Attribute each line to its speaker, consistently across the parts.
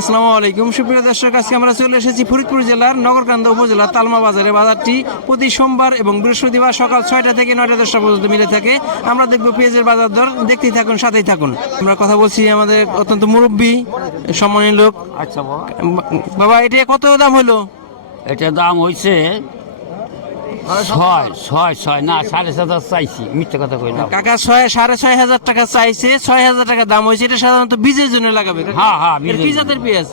Speaker 1: আসসালামু আলাইকুম। সুপ্রিয় দর্শক আজকে আমরা চলে এসেছি ফরিদপুর জেলার নগরকান্দা উপজেলার তালমা বাজারে বাজারটি প্রতি সোমবার এবং বৃহস্পতিবার সকাল ছয়টা থেকে নয়টা দশটা পর্যন্ত মিলে থাকে। আমরা দেখব পেঁয়াজের বাজার দর। দেখতেই থাকুন সাথেই থাকুন। আমরা কথা বলছি আমাদের অত্যন্ত মুরব্বী সম্মানীয় লোক।
Speaker 2: আচ্ছা বাবা।
Speaker 1: বাবা এটা কত দাম হলো?
Speaker 2: এটা দাম হয়েছে ছয় ছয় ছয় না সাড়ে সাত হাজার চাইছি। মিথ্যে কথা কইলাম।
Speaker 1: কাকা ছয় সাড়ে ছয় হাজার টাকা চাইছে ছয় হাজার টাকা দাম হয়েছে এটা সাধারণত বীজের জন্য লাগাবে?
Speaker 2: হ্যাঁ, হ্যাঁ,
Speaker 1: এর
Speaker 2: বীজের
Speaker 1: কি
Speaker 2: জন্য।
Speaker 1: জাতের পেঁয়াজ?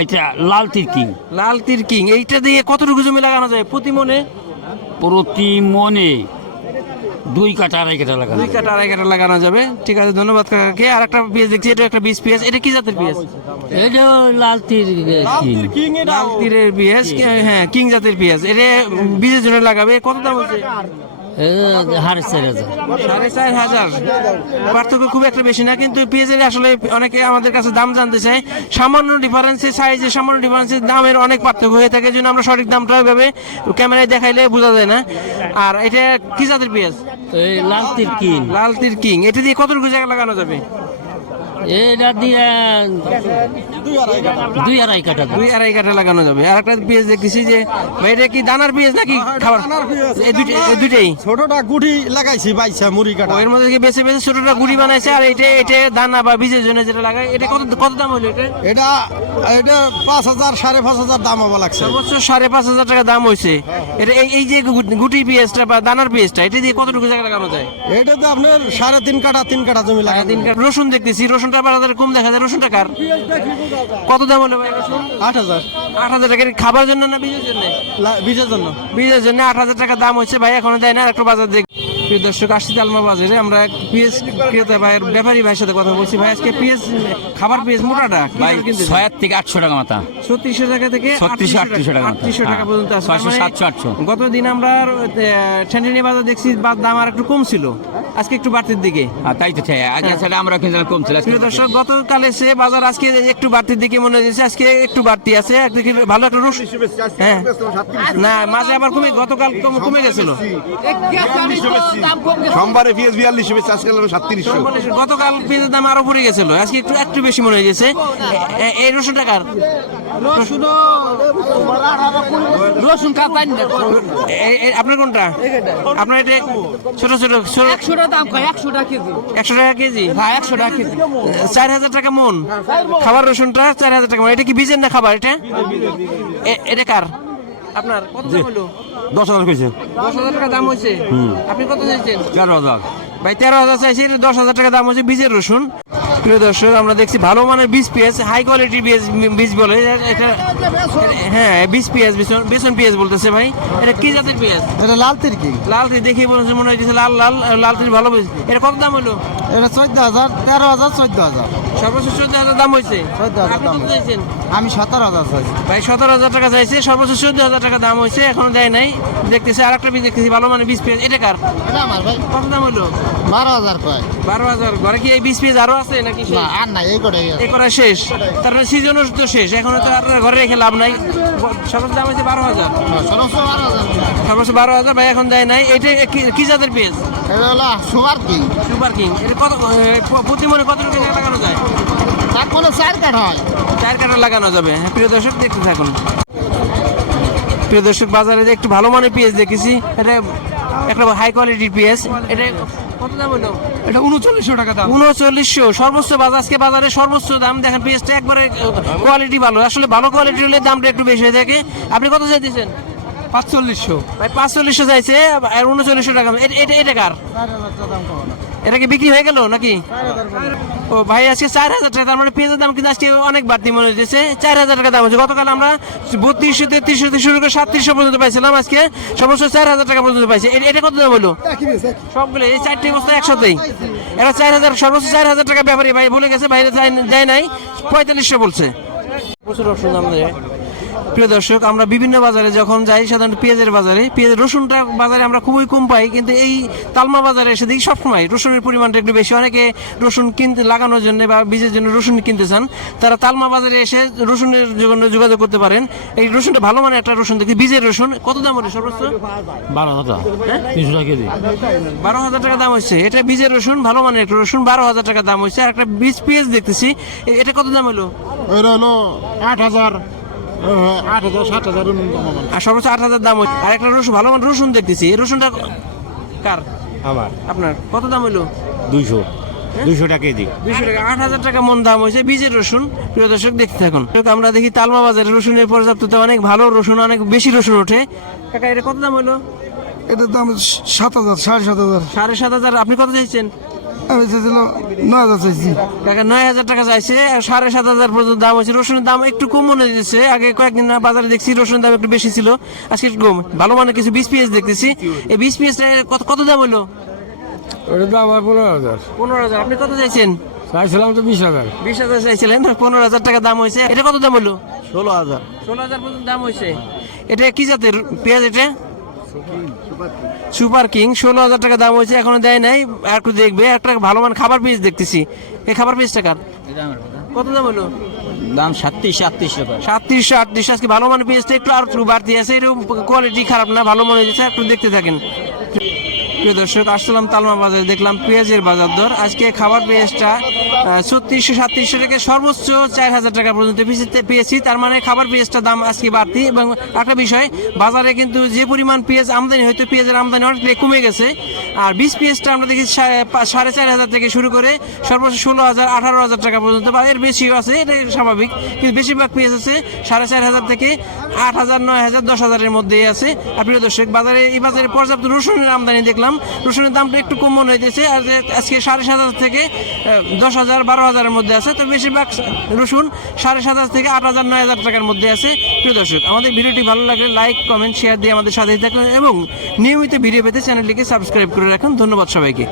Speaker 2: এটা লাল তিরকিং।
Speaker 1: লাল তীর কিং এইটা দিয়ে কতটুকু জমি লাগানো যায়? প্রতি মনে
Speaker 2: প্রতি মনে দুই কাটা আড়াই কাটা লাগানো
Speaker 1: দুই কাটা আড়াই কাটা লাগানো যাবে। ঠিক আছে ধন্যবাদ কাকাকে। আর একটা পেঁয়াজ দেখছি এটা একটা বীজ পেঁয়াজ এটা কি জাতের পেঁয়াজ
Speaker 2: এটা লাল তিরকিং
Speaker 1: লাল তীরের পেঁয়াজ হ্যাঁ কিং জাতের পেঁয়াজ এটা বীজের জন্য লাগাবে। কত দাম হচ্ছে?
Speaker 2: হাড়ে চার হাজার।
Speaker 1: সাড়ে চার হাজার। পার্থক্য খুব একটা বেশি না কিন্তু পেঁয়াজের আসলে অনেকে আমাদের কাছে দাম জানতে চায়। সামান্য ডিফারেন্সে সাইজে সামান্য ডিফারেন্সে দামের অনেক পার্থক্য হয়ে থাকে। জন্য আমরা সঠিক দামটা ওইভাবে ক্যামেরায় দেখাইলে বোঝা যায় না। আর এটা কি জাতের পেঁয়াজ
Speaker 2: এই লাল তিরকিং
Speaker 1: লাল তির কিং এটা দিয়ে কতটুকু জায়গা লাগানো যাবে?
Speaker 2: এটা দিয়ে দুই আড়াই কাটা
Speaker 1: দুই আড়াই কাঠা লাগানো যাবে। আর একটা পেঁয়াজ দেখতেছি যে এটা কি দানার পেঁয়াজ নাকি খাবার? এই দুইটা- এই দুইটাই।
Speaker 3: ছোটটা গুটি লাগাইছি বাইসা মুড়ি কাটা।
Speaker 1: এর মধ্যে থেকে বেছে বেছে ছোটটা গুড়ি বানাইছে আর এটা এটা দানা বা বীজের জন্য যেটা লাগায় এটা কত কত দাম হলো এটা?
Speaker 3: এটা এটা পাঁচ হাজার সাড়ে পাঁচ হাজার দাম হবা লাগছে।
Speaker 1: সর্বোচ্চ সাড়ে পাঁচ হাজার টাকা দাম হয়েছে এটা এই যে গুটি পেঁয়াজটা বা দানার পেঁয়াজটা এটা দিয়ে কতটুকু জায়গা লাগানো যায়?
Speaker 3: এটা তো আপনার সাড়ে তিন কাটা তিন কাটা জমি লাগাই
Speaker 1: দিন রসুন দেখতেছি রসুনটা বাজারে কম দেখা যায় রসুনটা কার কত দাম হলো ভাই রসুন?
Speaker 3: আট হাজার।
Speaker 1: আট হাজার টাকা খাবার জন্য না বীজের জন্য?
Speaker 3: বীজের জন্য।
Speaker 1: বীজের জন্য আট হাজার টাকা দাম হচ্ছে ভাই এখনও দেয় না একটু বাজার দেখ। প্রিয় দর্শক আসছি তালমা বাজারে। আমরা পিএস ক্রেতা ভাইয়ের ব্যাপারী ভাইয়ের সাথে কথা বলছি। ভাই আজকে পিএস খাবার পিএস মোটাটা
Speaker 2: ভাই ছয়ের থেকে আটশো টাকা মাথা।
Speaker 1: ছত্রিশশো টাকা থেকে
Speaker 2: 3600 আটত্রিশশো টাকা।
Speaker 1: আটত্রিশশো টাকা। পর্যন্ত আছে। মানে
Speaker 2: সাতশো, আটশো।
Speaker 1: গতদিন আমরা ঠেন্ডানি বাজার দেখছি বা- দাম আর একটু কম ছিল। আজকে একটু বাড়তির দিকে।
Speaker 2: আর তাই তো ঠিক আগে সেটা আমরা কিনছিলাম কম ছিল
Speaker 1: প্রিয় দর্শক গতকালে সে বাজার আজকে একটু বাড়তির দিকে মনে হয়েছে আজকে একটু বাড়তি আছে। একদিকে ভালো একটা রুশ হ্যাঁ। না মাঝে আবার কমে গতকাল কমে গেছিল।
Speaker 4: সোমবারে পিএস বিয়াল্লিশ বেশি আজকে সাতত্রিশশো।
Speaker 1: গতকাল পেঁয়াজের দাম আরও পড়ে গেছিল। আজকে একটু একটু বেশি মনে হয়ে গেছে এ- এ- এই রসুন টাকার
Speaker 5: রসুন। কাপাই
Speaker 1: এ- এ- আপনার কোনটা? আপনার এটা ছোট ছোট ছোট।
Speaker 5: একশো টাকা দাম কয় একশো টাকা কেজি।
Speaker 1: একশো টাকা কেজি?
Speaker 5: হ্যাঁ একশো টাকা কেজি।
Speaker 1: চার হাজার টাকা মন। খাবার রসুনটা চার হাজার টাকা মন। এটা কি বীজের না খাবার এটা? এ- এটা কার? আপনার কত দাম হলো?
Speaker 2: দশ হাজার কইছে।
Speaker 1: দশ হাজার টাকা দাম হয়েছে আপনি কত চাইছেন?
Speaker 2: তেরো হাজার।
Speaker 1: ভাই তেরো হাজার চাইছি দশ হাজার টাকা দাম হচ্ছে বীজের রসুন। প্রিয় দর্শক আমরা দেখছি ভালো মানের বীজ পেঁয়াজ হাই কোয়ালিটির বীজ বীজ বলে। এটা হ্যাঁ বীজ পেঁয়াজ বেসন বেসন পেঁয়াজ বলতেছে ভাই। এটা কি জাতের পেঁয়াজ?
Speaker 3: এটা লাল তিরকি
Speaker 1: লাল তীর দেখে মনে হচ্ছে মনে হচ্ছে লাল লাল লাল তীর ভালো বীজ। এটা কত দাম হলো?
Speaker 3: এটা চোদ্দ হাজার তেরো হাজার চোদ্দ হাজার।
Speaker 1: সর্বোচ্চ চোদ্দ হাজার দাম হয়েছে।
Speaker 3: চোদ্দ হাজার দাম আমি সতেরো হাজার চাইছি।
Speaker 1: ভাই সতেরো হাজার টাকা চাইছে সর্বোচ্চ চোদ্দ হাজার টাকা দাম হয়েছে এখনও দেয় নাই। দেখতেছি আর একটা বীজ দেখতেছি ভালো মানে বীজ পেঁয়াজ। এটা কার?
Speaker 3: এটা আমার ভাই।
Speaker 1: কত দাম হলো?
Speaker 3: বারো হাজার কয়।
Speaker 1: বারো হাজার। ঘরে কি এই বীজ পেঁয়াজ আরও আছে নাকি? শেষ?
Speaker 3: না আর নাই এই কটাই
Speaker 1: এ করা শেষ। তারপরে সিজনও তো শেষ। এখনও তো আর ঘরে রেখে লাভ নাই। সর্বোচ্চ দাম হচ্ছে বারো হাজার।
Speaker 3: সমস্ত বারো হাজার।
Speaker 1: সর্বোচ্চ বারো হাজার ভাই এখন দেয় নাই। এটা কি- জাতের পেঁয়াজ?
Speaker 3: এটা হলো সুগার কি।
Speaker 1: Super king. এটা কত এ, প্রতি মনে কত টাকা লাগানো যায়?
Speaker 3: তার কোনো চার কাঠ হয়।
Speaker 1: চার লাগানো যাবে। হ্যাঁ, প্রিয় দর্শক দেখতে থাকুন প্রিয় দর্শক বাজারে যে একটু ভালো মানের পেঁয়াজ দেখেছি। এটা একটা হাই কোয়ালিটির পেঁয়াজ। এটা কত দাম হলো?
Speaker 3: এটা উনচল্লিশশো টাকা দাম।
Speaker 1: উনচল্লিশশো। সর্বোচ্চ বাজার আজকে বাজারে সর্বোচ্চ দাম। দেখেন পেঁয়াজটা একবারে কোয়ালিটি ভালো। আসলে ভালো কোয়ালিটি হলে দামটা একটু বেশি হয়ে থাকে। আপনি কত চাইতেছেন?
Speaker 3: পাঁচচল্লিশশো।
Speaker 1: ভাই পাঁচচল্লিশশো চাইছে আর উনচল্লিশশো টাকা এটা কার? এটা কি বিক্রি হয়ে গেল নাকি? ও ভাই আজকে চার হাজার টাকা তার মানে পেঁয়াজের দাম কিন্তু আজকে অনেক বাড়তি মনে হচ্ছে চার হাজার টাকা দাম হচ্ছে গতকাল আমরা বত্রিশশো তেত্রিশশো থেকে শুরু করে সাতত্রিশশো পর্যন্ত পাইছিলাম। আজকে সর্বোচ্চ চার হাজার টাকা পর্যন্ত পাইছে। এটা কত দাম হলো? সবগুলো এই চারটে বস্তা একসাথেই। এবার চার হাজার সর্বোচ্চ চার হাজার টাকা ব্যাপারে ভাই বলে গেছে বাইরে যায়- যায় নাই। পঁয়তাল্লিশশো বলছে। প্রচুর দাম দেয় প্রিয় দর্শক আমরা বিভিন্ন বাজারে যখন যাই সাধারণত পেঁয়াজের বাজারে পেঁয়াজের রসুনটা বাজারে আমরা খুবই কম পাই কিন্তু এই তালমা বাজারে এসে দেখি সবসময় রসুনের পরিমাণটা একটু বেশি। অনেকে রসুন কিনতে লাগানোর জন্য বা বীজের জন্য রসুন কিনতে চান তারা তালমা বাজারে এসে রসুনের জন্য যোগাযোগ করতে পারেন। এই রসুনটা ভালো মানে একটা রসুন দেখি বীজের রসুন। কত দাম হলো সর্বোচ্চ?
Speaker 2: বারো হাজার তিনশো টাকা কেজি।
Speaker 1: বারো হাজার টাকা দাম হচ্ছে। এটা বীজের রসুন ভালো মানের একটা রসুন বারো হাজার টাকা দাম হচ্ছে। আর একটা বীজ পেঁয়াজ দেখতেছি এটা কত দাম হলো?
Speaker 3: হলো আট হাজার। আট হাজার সাত হাজার।
Speaker 1: আর সর্বোচ্চ আট হাজার দাম আর একটা রসুন ভালো মানের রসুন দেখতেছি। এই রসুনটা কার?
Speaker 4: আমার।
Speaker 1: আপনার। কত দাম হলো
Speaker 4: দুইশো। দুইশো টাকা কেজি।
Speaker 1: দুইশো টাকা। আট হাজার টাকা মন দাম হয়েছে বীজের রসুন। প্রিয় দর্শক দেখতে থাকুন। আমরা দেখি তালমা বাজারে রসুনের পর্যাপ্ততা। অনেক ভালো রসুন অনেক বেশি রসুন ওঠে। কাকা এটা কত দাম হলো
Speaker 3: এটার দাম সাত হাজার সাড়ে সাত হাজার।
Speaker 1: সাড়ে সাত হাজার। আপনি কত চাইছেন?
Speaker 3: আমি চাইছিলাম নয় হাজার চাইছি।
Speaker 1: টাকা নয় হাজার টাকা চাইছে আর সাড়ে সাত হাজার পর্যন্ত দাম হয়েছে। রসুনের দাম একটু কম মনে দিচ্ছে আগে কয়েকদিন না বাজারে দেখছি রসুনের দাম একটু বেশি ছিল আজকে একটু কম। ভালো মানের কিছু বিশ পিএস দেখতেছি। এই বিশ পিএস কত কত দাম হলো
Speaker 3: দাম আমার পনেরো হাজার।
Speaker 1: পনেরো হাজার। আপনি কত চাইছেন?
Speaker 3: চাইছিলাম তো বিশ হাজার।
Speaker 1: বিশ হাজার চাইছিলেন পনেরো হাজার টাকা দাম হয়েছে। এটা কত দাম হলো
Speaker 3: ষোলো হাজার।
Speaker 1: ষোলো হাজার পর্যন্ত দাম হয়েছে এটা কি জাতের পেঁয়াজ এটা? সুপার কিং ষোলো হাজার টাকা দাম হয়েছে এখনও দেয় নাই। আর একটু দেখবে একটা ভালো মান খাবার পিস দেখতেছি। এই খাবার পিস টাকার কত দাম হলো?
Speaker 5: দাম সাতত্রিশ আটত্রিশ টাকা।
Speaker 1: সাতত্রিশশো আটত্রিশ আজকে ভালো মান পিস একটু আর বাড়তি আছে এরকম কোয়ালিটি খারাপ না ভালো মনে হয়েছে একটু দেখতে থাকেন। প্রিয় দর্শক, আসলাম তালমা বাজারে, দেখলাম পেঁয়াজের বাজার দর। আজকে খাবার পেঁয়াজটা ছত্রিশশো, সাতত্রিশশো থেকে সর্বোচ্চ চার হাজার টাকা পর্যন্ত পেয়েছি- পেয়েছি তার মানে খাবার পেঁয়াজটার দাম আজকে বাড়তি। এবং একটা বিষয়, বাজারে কিন্তু যে পরিমাণ পেঁয়াজ আমদানি হয়তো পেঁয়াজের আমদানি অনেকটাই কমে গেছে। আর বিশ পেঁয়াজটা আমরা দেখি সাড়ে- সাড়ে চার হাজার থেকে শুরু করে সর্বোচ্চ ষোলো হাজার, আঠারো হাজার টাকা পর্যন্ত বা এর বেশিও আছে এটা স্বাভাবিক। কিন্তু বেশিরভাগ পেঁয়াজ আছে সাড়ে চার হাজার থেকে আট হাজার, নয় হাজার, দশ হাজারের মধ্যেই আছে। আর প্রিয় দর্শক, বাজারে এই বাজারে পর্যাপ্ত রসুনের আমদানি দেখলাম। রসুনের দামটা একটু কম মনে হয়েছে আর আজকে সাড়ে সাত হাজার থেকে দশ হাজার, বারো হাজারের মধ্যে আছে। তো বেশিরভাগ রসুন সাড়ে সাত হাজার থেকে আট হাজার, নয় হাজার টাকার মধ্যে আছে। প্রিয় দর্শক, আমাদের ভিডিওটি ভালো লাগলে লাইক, কমেন্ট, শেয়ার দিয়ে আমাদের সাথে থাকুন এবং নিয়মিত ভিডিও পেতে চ্যানেলটিকে সাবস্ক্রাইব করে রাখুন। ধন্যবাদ সবাইকে।